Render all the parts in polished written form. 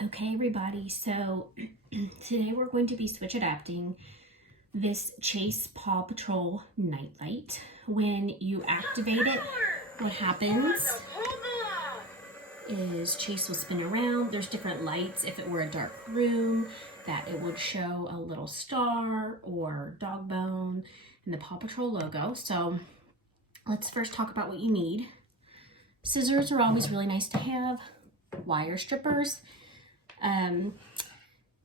Okay, everybody, so today we're going to be switch adapting this Chase Paw Patrol nightlight. When you activate it, what happens is Chase will spin around. There's different lights. If it were a dark room, that it would show a little star or dog bone and the Paw Patrol logo. So let's first talk about what you need. Scissors are always really nice to have. Wire strippers.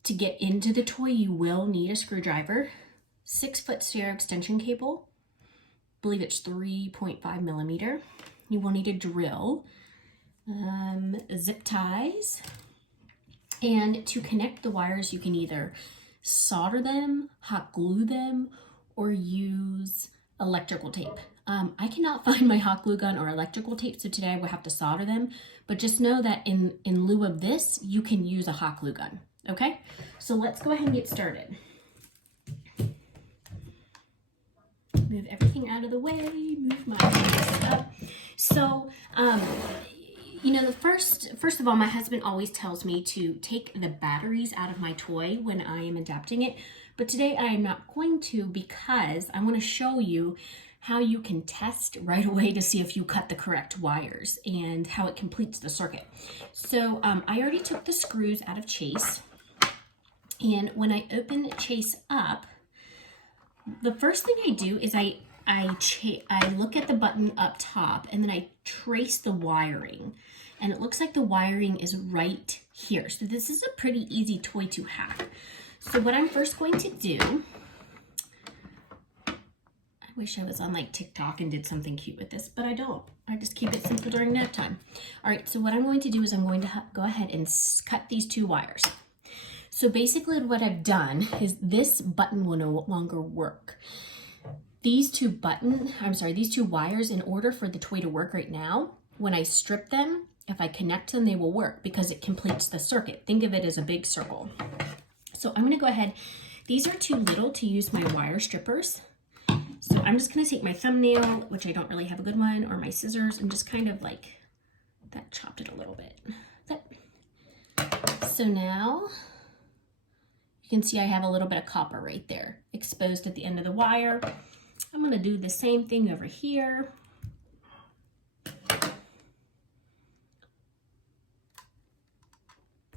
To get into the toy, you will need a screwdriver, 6-foot stereo extension cable, I believe it's 3.5 millimeter. You will need a drill, zip ties, and to connect the wires, you can either solder them, hot glue them, or use electrical tape. I cannot find my hot glue gun or electrical tape, so today I will have to solder them, but just know that in lieu of this, you can use a hot glue gun, okay? So let's go ahead and get started. Move everything out of the way, move my hands up. So, you know, first of all, my husband always tells me to take the batteries out of my toy when I am adapting it, but today I am not going to because I want to show you how you can test right away to see if you cut the correct wires and how it completes the circuit. So I already took the screws out of Chase, and when I open Chase up, the first thing I do is I look at the button up top and then I trace the wiring, and it looks like the wiring is right here. So this is a pretty easy toy to have. So what I'm first going to do, I wish I was on like TikTok and did something cute with this, but I don't. I just keep it simple during nap time. All right, so what I'm going to do is I'm going to go ahead and cut these two wires. So basically what I've done is this button will no longer work. These two wires, in order for the toy to work right now, when I strip them, if I connect them, they will work because it completes the circuit. Think of it as a big circle. So I'm gonna go ahead. These are too little to use my wire strippers. So I'm just gonna take my thumbnail, which I don't really have a good one, or my scissors, and just kind of like, that chopped it a little bit. So now, you can see I have a little bit of copper right there, exposed at the end of the wire. I'm gonna do the same thing over here.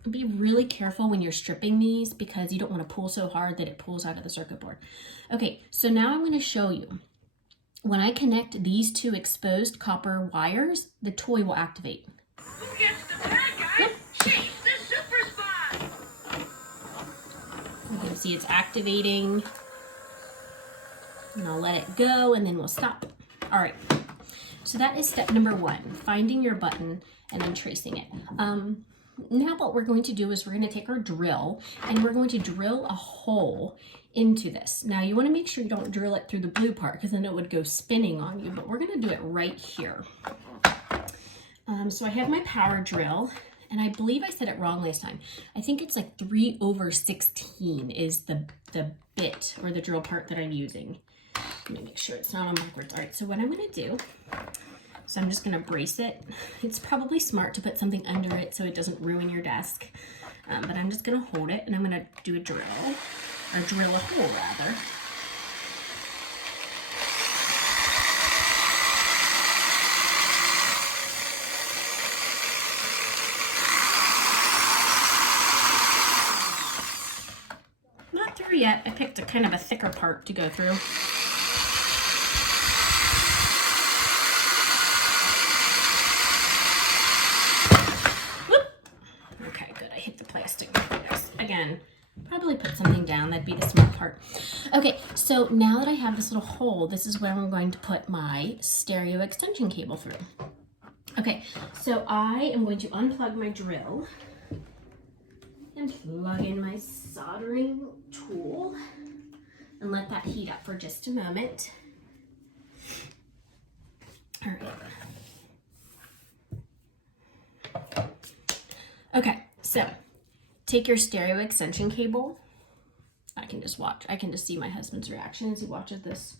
Be really careful when you're stripping these because you don't want to pull so hard that it pulls out of the circuit board. Okay, so now I'm going to show you. When I connect these two exposed copper wires, the toy will activate. Who gets the bad guy? Chase the super spy! You can see it's activating. And I'll let it go and then we'll stop. All right, so that is step number one, finding your button and then tracing it. Now what we're going to do is we're going to take our drill and we're going to drill a hole into this. Now you want to make sure you don't drill it through the blue part because then it would go spinning on you, but we're going to do it right here. So I have my power drill, and I believe I said it wrong last time. I think it's like 3/16 is the bit or the drill part that I'm using. Let me make sure it's not on backwards. All right, so what I'm going to do, so I'm just gonna brace it. It's probably smart to put something under it so it doesn't ruin your desk. But I'm just gonna hold it and I'm gonna do a drill, or drill a hole rather. Not through yet. I picked a kind of a thicker part to go through. Again, probably put something down, that'd be the smart part. Okay, so now that I have this little hole, this is where I'm going to put my stereo extension cable through. Okay, so I am going to unplug my drill and plug in my soldering tool and let that heat up for just a moment. All right. Okay, so take your stereo extension cable. I can just see my husband's reaction as he watches this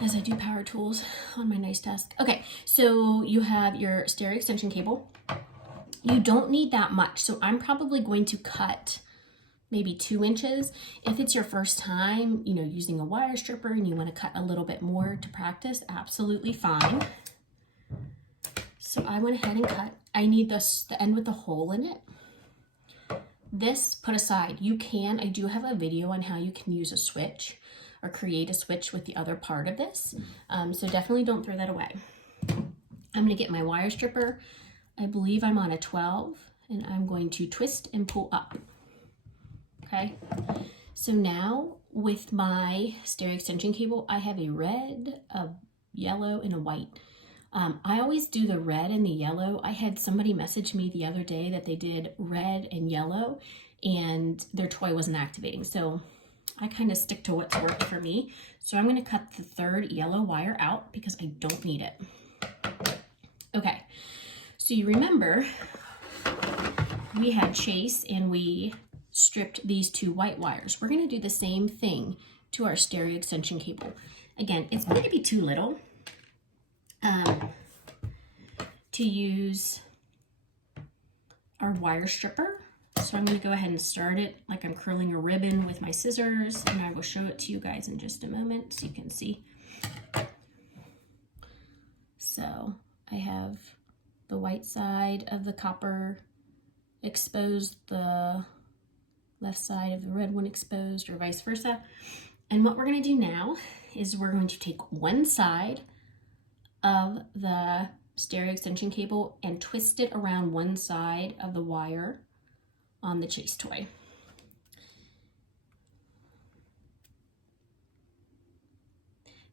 as I do power tools on my nice desk. Okay, so you have your stereo extension cable. You don't need that much, so I'm probably going to cut maybe 2 inches. If it's your first time, you know, using a wire stripper and you want to cut a little bit more to practice, absolutely fine. So I went ahead and cut. I need the end with the hole in it. This put aside. You can, I do have a video on how you can use a switch or create a switch with the other part of this. So definitely don't throw that away. I'm going to get my wire stripper. I believe I'm on a 12, and I'm going to twist and pull up. Okay, so now with my stereo extension cable, I have a red, a yellow, and a white. I always do the red and the yellow. I had somebody message me the other day that they did red and yellow and their toy wasn't activating. So I kind of stick to what's worked for me. So I'm going to cut the 3rd yellow wire out because I don't need it. Okay, so you remember we had Chase and we stripped these 2 white wires. We're going to do the same thing to our stereo extension cable. Again, it's maybe too little to use our wire stripper. So I'm going to go ahead and start it like I'm curling a ribbon with my scissors, and I will show it to you guys in just a moment so you can see. So I have the white side of the copper exposed, the left side of the red one exposed, or vice versa. And what we're going to do now is we're going to take one side of the stereo extension cable and twist it around one side of the wire on the Chase toy.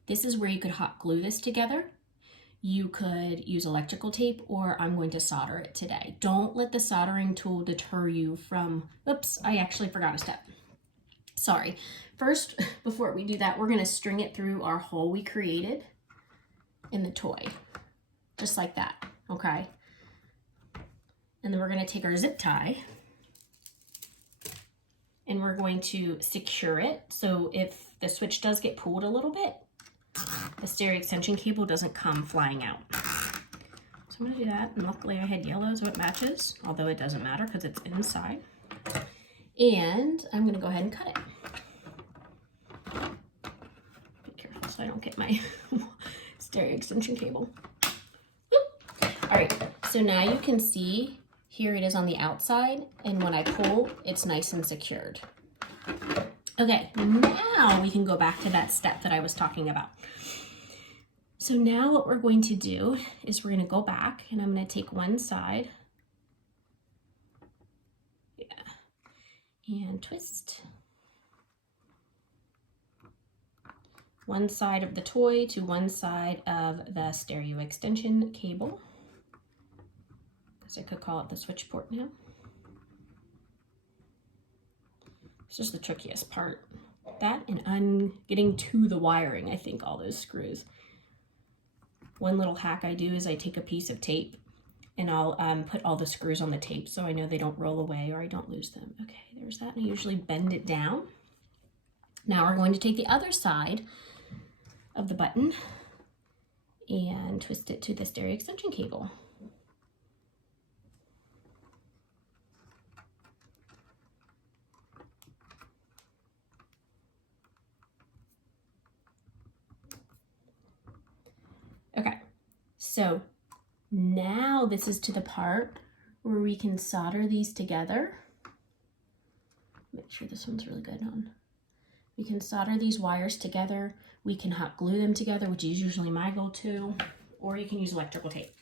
This is where you could hot glue this together. You could use electrical tape, or I'm going to solder it today. Don't let the soldering tool deter you from, oops, I actually forgot a step. Sorry. First, before we do that, we're going to string it through our hole we created in the toy, just like that, okay? And then we're going to take our zip tie and we're going to secure it. So if the switch does get pulled a little bit, the stereo extension cable doesn't come flying out. So I'm going to do that, and luckily I had yellow so it matches, although it doesn't matter because it's inside. And I'm going to go ahead and cut it. Be careful so I don't get my stereo extension cable. All right, so now you can see here it is on the outside, and when I pull, it's nice and secured. Okay, now we can go back to that step that I was talking about. So now what we're going to do is we're going to go back, and I'm going to take one side, and twist one side of the toy to one side of the stereo extension cable, because I could call it the switch port now. It's just the trickiest part. That and getting to the wiring, I think, all those screws. One little hack I do is I take a piece of tape and I'll put all the screws on the tape so I know they don't roll away or I don't lose them. Okay, there's that. And I usually bend it down. Now we're going to take the other side of the button and twist it to the stereo extension cable. Okay, so now this is to the part where we can solder these together. Make sure this one's really good on. We can solder these wires together. We can hot glue them together, which is usually my go-to, or you can use electrical tape.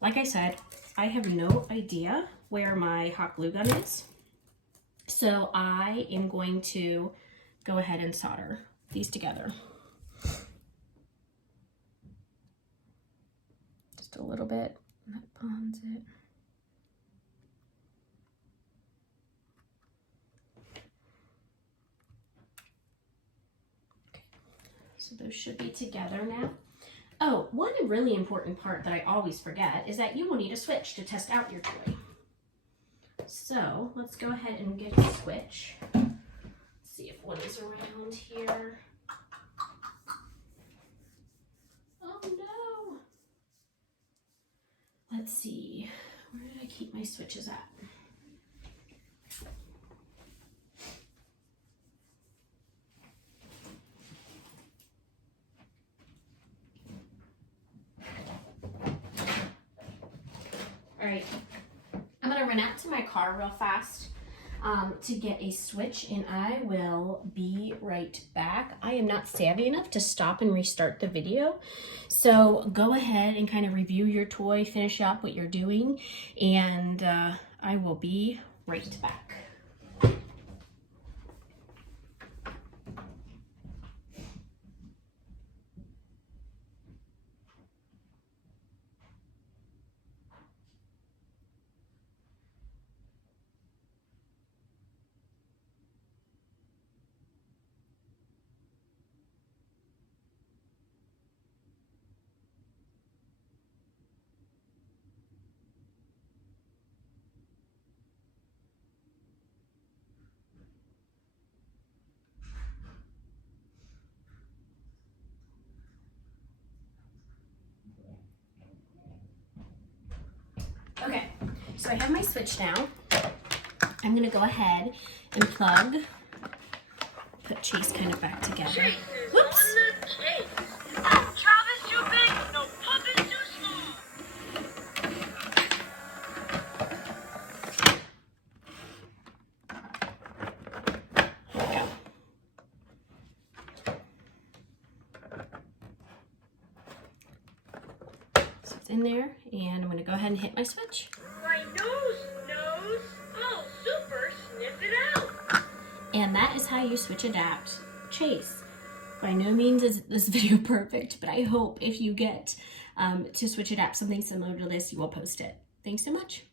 Like I said, I have no idea where my hot glue gun is. So I am going to go ahead and solder these together. Just a little bit, and that bonds it. Okay, so those should be together now. Oh, one really important part that I always forget is that you will need a switch to test out your toy. So let's go ahead and get a switch. Let's see if one is around here. Oh no. Let's see. Where did I keep my switches at? All right, I'm gonna run out to my car real fast to get a switch, and I will be right back. I am not savvy enough to stop and restart the video, so go ahead and kind of review your toy, finish up what you're doing, and I will be right back. Okay, so I have my switch now. I'm gonna go ahead and plug, put Chase kind of back together. Chase is Whoops! on the case. No Travis too big, no puppet too small. There we go. So it's in there, and I'm gonna go ahead and hit my switch. My nose knows. Oh, super, sniff it out. And that is how you switch adapt Chase. By no means is this video perfect, but I hope if you get to switch adapt something similar to this, you will post it. Thanks so much.